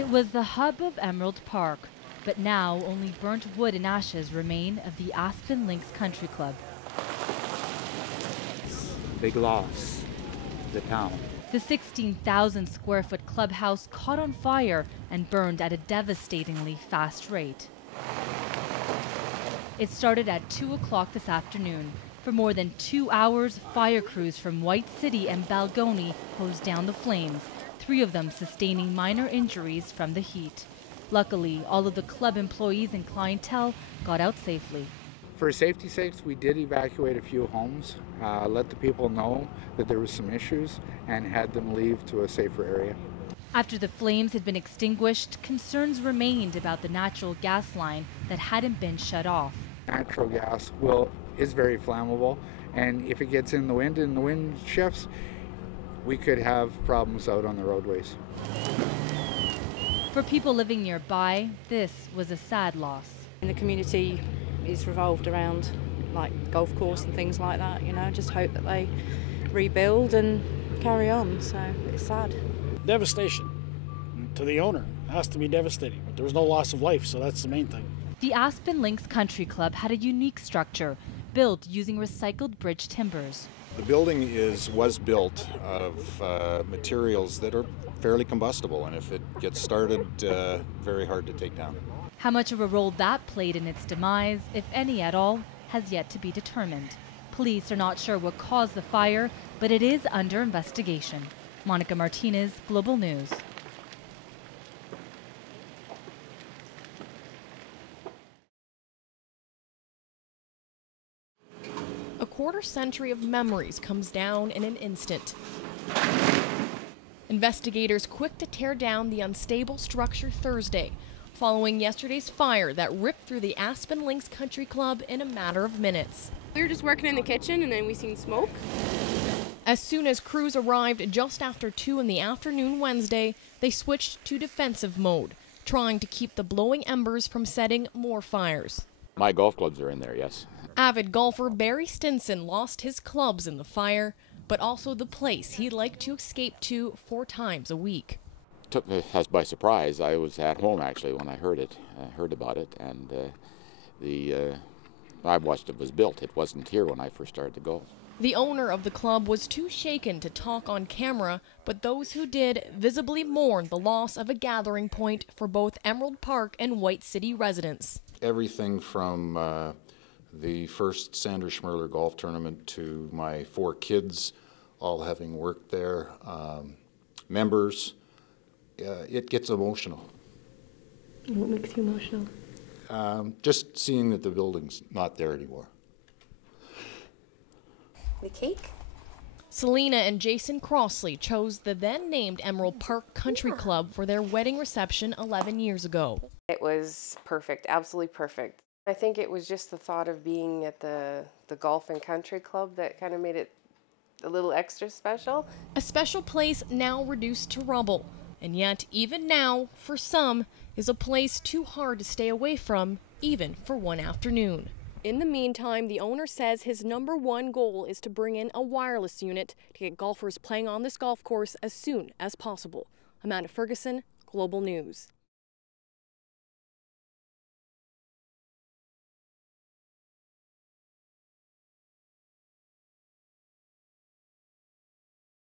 It was the hub of Emerald Park, but now only burnt wood and ashes remain of the Aspen Links Country Club. Big loss, the town. The 16,000 square foot clubhouse caught on fire and burned at a devastatingly fast rate. It started at 2 o'clock this afternoon. For more than 2 hours, fire crews from White City and Balgony hosed down the flames, 3 of them sustaining minor injuries from the heat. Luckily, all of the club employees and clientele got out safely. For safety's sake, we did evacuate a few homes, let the people know that there was some issues, and had them leave to a safer area. After the flames had been extinguished, concerns remained about the natural gas line that hadn't been shut off. Natural gas is very flammable, and if it gets in the wind and the wind shifts, we could have problems out on the roadways. For people living nearby, this was a sad loss. And the community is revolved around like golf course and things like that, you know, just hope that they rebuild and carry on, so it's sad. Devastation to the owner. It has to be devastating, but there was no loss of life, so that's the main thing. The Aspen Links Country Club had a unique structure, built using recycled bridge timbers. The building was built of materials that are fairly combustible, and if it gets started, very hard to take down. How much of a role that played in its demise, if any at all, has yet to be determined. Police are not sure what caused the fire, but it is under investigation. Monica Martinez, Global News. A quarter century of memories comes down in an instant. Investigators quick to tear down the unstable structure Thursday, following yesterday's fire that ripped through the Aspen Links Country Club in a matter of minutes. We were just working in the kitchen and then we seen smoke. As soon as crews arrived just after 2 in the afternoon Wednesday, they switched to defensive mode, trying to keep the blowing embers from setting more fires. My golf clubs are in there, yes. Avid golfer Barry Stinson lost his clubs in the fire, but also the place he'd like to escape to 4 times a week. Took us by surprise. I was at home actually when I heard about it, and I watched it was built. It wasn't here when I first started to golf. The owner of the club was too shaken to talk on camera, but those who did visibly mourned the loss of a gathering point for both Emerald Park and White City residents. Everything from the first Sanders Schmerler golf tournament to my 4 kids all having worked there, members, it gets emotional. What makes you emotional? Just seeing that the building's not there anymore. The cake? Selena and Jason Crossley chose the then-named Emerald Park Country Club for their wedding reception 11 years ago. It was perfect, absolutely perfect. I think it was just the thought of being at the Golf and Country Club that kind of made it a little extra special. A special place now reduced to rubble, and yet even now, for some, is a place too hard to stay away from, even for one afternoon. In the meantime, the owner says his #1 goal is to bring in a wireless unit to get golfers playing on this golf course as soon as possible. Amanda Ferguson, Global News.